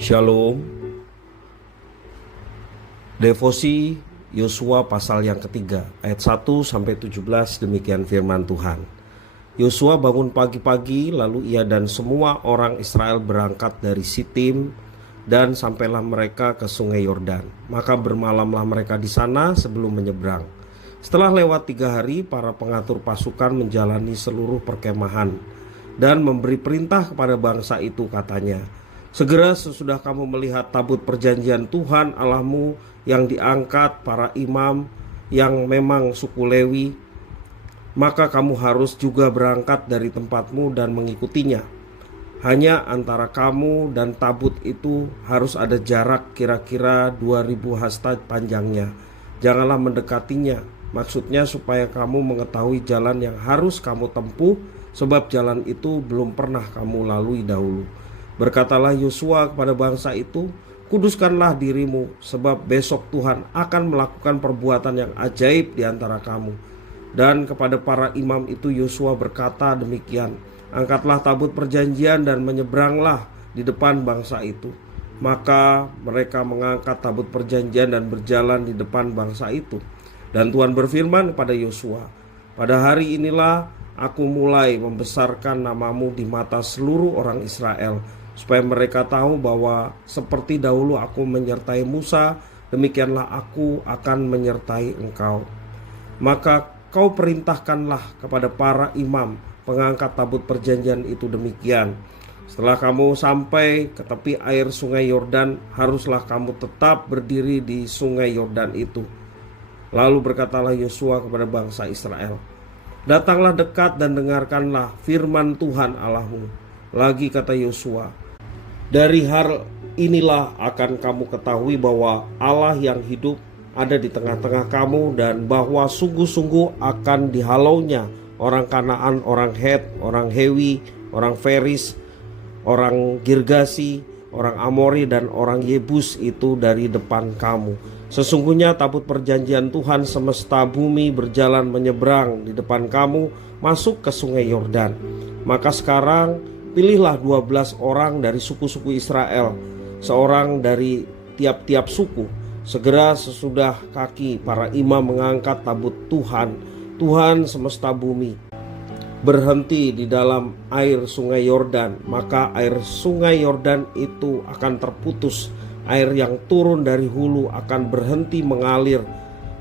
Shalom. Devosi Yosua pasal yang ketiga, ayat 1-17, demikian firman Tuhan. Yosua bangun pagi-pagi, lalu ia dan semua orang Israel berangkat dari Sitim, dan sampailah mereka ke sungai Yordan. Maka bermalamlah mereka di sana sebelum menyeberang. Setelah lewat 3 hari, para pengatur pasukan menjalani seluruh perkemahan dan memberi perintah kepada bangsa itu, katanya, segera sesudah kamu melihat tabut perjanjian Tuhan Allahmu yang diangkat para imam yang memang suku Lewi, maka kamu harus juga berangkat dari tempatmu dan mengikutinya. Hanya antara kamu dan tabut itu harus ada jarak kira-kira 2000 hasta panjangnya. Janganlah mendekatinya, maksudnya supaya kamu mengetahui jalan yang harus kamu tempuh, sebab jalan itu belum pernah kamu lalui dahulu. Berkatalah Yosua kepada bangsa itu, kuduskanlah dirimu, sebab besok Tuhan akan melakukan perbuatan yang ajaib di antara kamu. Dan kepada para imam itu Yosua berkata demikian, angkatlah tabut perjanjian dan menyeberanglah di depan bangsa itu. Maka mereka mengangkat tabut perjanjian dan berjalan di depan bangsa itu. Dan Tuhan berfirman kepada Yosua, pada hari inilah aku mulai membesarkan namamu di mata seluruh orang Israel, supaya mereka tahu bahwa seperti dahulu aku menyertai Musa, demikianlah aku akan menyertai engkau. Maka kau perintahkanlah kepada para imam pengangkat tabut perjanjian itu demikian. Setelah kamu sampai ke tepi air sungai Yordan, haruslah kamu tetap berdiri di sungai Yordan itu. Lalu berkatalah Yosua kepada bangsa Israel, datanglah dekat dan dengarkanlah firman Tuhan Allahmu. Lagi kata Yosua, dari hal inilah akan kamu ketahui bahwa Allah yang hidup ada di tengah-tengah kamu, dan bahwa sungguh-sungguh akan dihalaunya orang Kanaan, orang Het, orang Hewi, orang Feris, orang Girgasi, orang Amori, dan orang Yebus itu dari depan kamu. Sesungguhnya tabut perjanjian Tuhan semesta bumi berjalan menyeberang di depan kamu masuk ke sungai Yordan. Maka sekarang pilihlah 12 orang dari suku-suku Israel, seorang dari tiap-tiap suku. Segera sesudah kaki para imam mengangkat tabut Tuhan semesta bumi, berhenti di dalam air sungai Yordan, maka air sungai Yordan itu akan terputus. Air yang turun dari hulu akan berhenti mengalir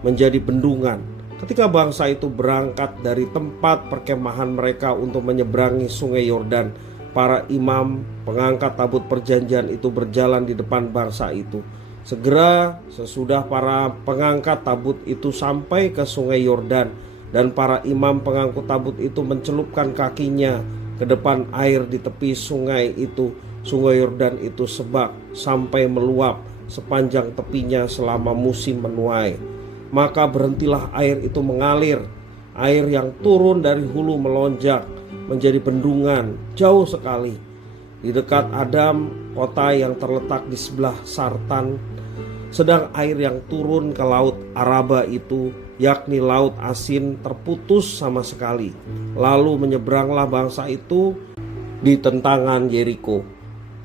menjadi bendungan. Ketika bangsa itu berangkat dari tempat perkemahan mereka untuk menyeberangi sungai Yordan, para imam pengangkat tabut perjanjian itu berjalan di depan bangsa itu. Segera sesudah para pengangkat tabut itu sampai ke sungai Yordan, dan para imam pengangkut tabut itu mencelupkan kakinya ke depan air di tepi sungai itu, sungai Yordan itu sebak sampai meluap sepanjang tepinya selama musim menuai. Maka berhentilah air itu mengalir. Air yang turun dari hulu melonjak menjadi bendungan jauh sekali di dekat Adam, kota yang terletak di sebelah Sartan. Sedang air yang turun ke laut Araba itu, yakni laut asin, terputus sama sekali. Lalu menyeberanglah bangsa itu di tentangan Yeriko.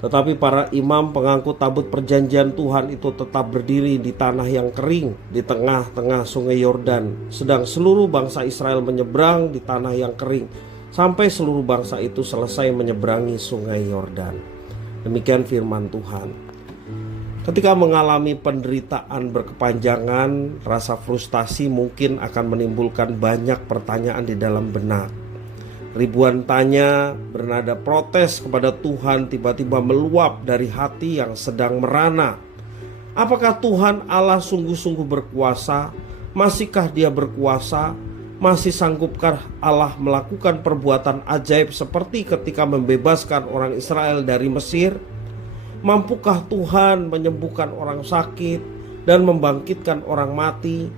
Tetapi para imam pengangkut tabut perjanjian Tuhan itu tetap berdiri di tanah yang kering di tengah-tengah sungai Yordan, sedang seluruh bangsa Israel menyeberang di tanah yang kering sampai seluruh bangsa itu selesai menyeberangi sungai Yordan. Demikian firman Tuhan. Ketika mengalami penderitaan berkepanjangan, rasa frustasi mungkin akan menimbulkan banyak pertanyaan di dalam benak. Ribuan tanya bernada protes kepada Tuhan tiba-tiba meluap dari hati yang sedang merana. Apakah Tuhan Allah sungguh-sungguh berkuasa? Masihkah Dia berkuasa? Masih sanggupkah Allah melakukan perbuatan ajaib seperti ketika membebaskan orang Israel dari Mesir? Mampukah Tuhan menyembuhkan orang sakit dan membangkitkan orang mati?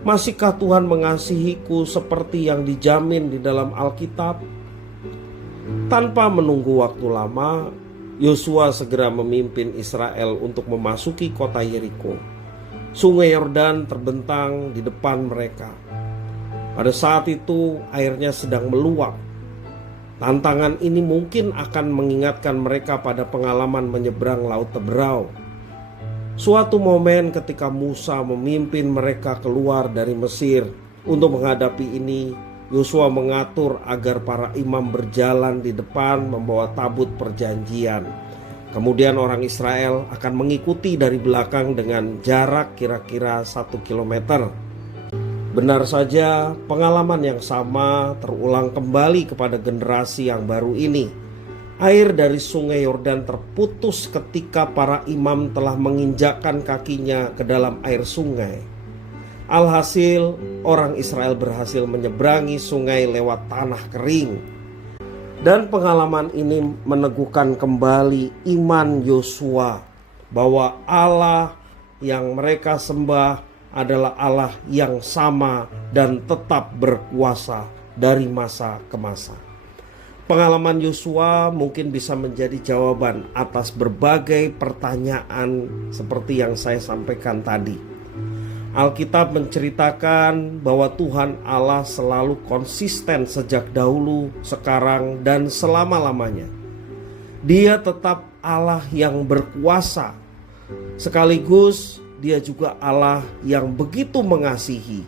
Masihkah Tuhan mengasihiku seperti yang dijamin di dalam Alkitab? Tanpa menunggu waktu lama, Yosua segera memimpin Israel untuk memasuki kota Yeriko. Sungai Yordan terbentang di depan mereka. Pada saat itu airnya sedang meluap. Tantangan ini mungkin akan mengingatkan mereka pada pengalaman menyeberang Laut Teberau. Suatu momen ketika Musa memimpin mereka keluar dari Mesir. Untuk menghadapi ini, Yosua mengatur agar para imam berjalan di depan membawa tabut perjanjian. Kemudian orang Israel akan mengikuti dari belakang dengan jarak kira-kira 1 kilometer. Benar saja, pengalaman yang sama terulang kembali kepada generasi yang baru ini. Air dari sungai Yordan terputus ketika para imam telah menginjakkan kakinya ke dalam air sungai. Alhasil, orang Israel berhasil menyeberangi sungai lewat tanah kering. Dan pengalaman ini meneguhkan kembali iman Yosua bahwa Allah yang mereka sembah adalah Allah yang sama dan tetap berkuasa dari masa ke masa. Pengalaman Yosua mungkin bisa menjadi jawaban atas berbagai pertanyaan seperti yang saya sampaikan tadi. Alkitab menceritakan bahwa Tuhan Allah selalu konsisten sejak dahulu, sekarang, dan selama-lamanya. Dia tetap Allah yang berkuasa, sekaligus Dia juga Allah yang begitu mengasihi.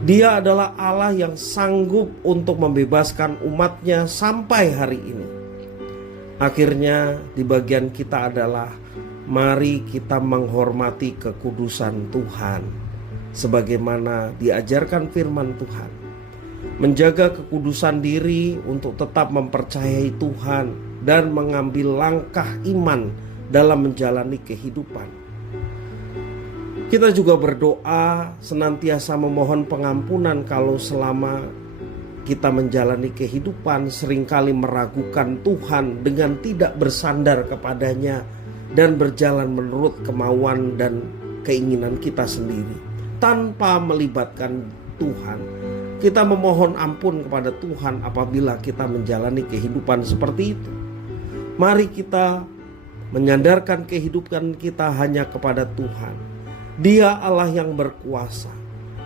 Dia adalah Allah yang sanggup untuk membebaskan umatnya sampai hari ini. Akhirnya di bagian kita adalah mari kita menghormati kekudusan Tuhan sebagaimana diajarkan firman Tuhan. Menjaga kekudusan diri untuk tetap mempercayai Tuhan dan mengambil langkah iman dalam menjalani kehidupan. Kita juga berdoa senantiasa memohon pengampunan kalau selama kita menjalani kehidupan seringkali meragukan Tuhan dengan tidak bersandar kepadanya dan berjalan menurut kemauan dan keinginan kita sendiri tanpa melibatkan Tuhan. Kita memohon ampun kepada Tuhan apabila kita menjalani kehidupan seperti itu. Mari kita menyandarkan kehidupan kita hanya kepada Tuhan. Dia Allah yang berkuasa.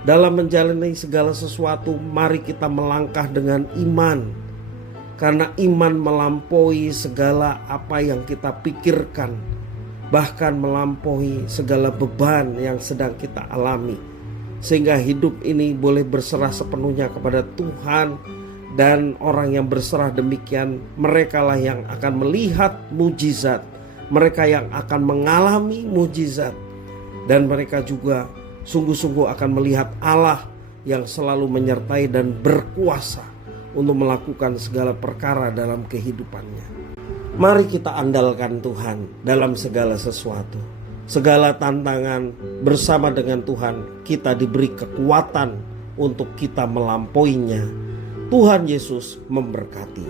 Dalam menjalani segala sesuatu, mari kita melangkah dengan iman. Karena iman melampaui segala apa yang kita pikirkan, bahkan melampaui segala beban yang sedang kita alami. Sehingga hidup ini boleh berserah sepenuhnya kepada Tuhan. Dan orang yang berserah demikian, merekalah yang akan melihat mujizat. Mereka yang akan mengalami mujizat. Dan mereka juga sungguh-sungguh akan melihat Allah yang selalu menyertai dan berkuasa untuk melakukan segala perkara dalam kehidupannya. Mari kita andalkan Tuhan dalam segala sesuatu. Segala tantangan bersama dengan Tuhan kita diberi kekuatan untuk kita melampauinya. Tuhan Yesus memberkati.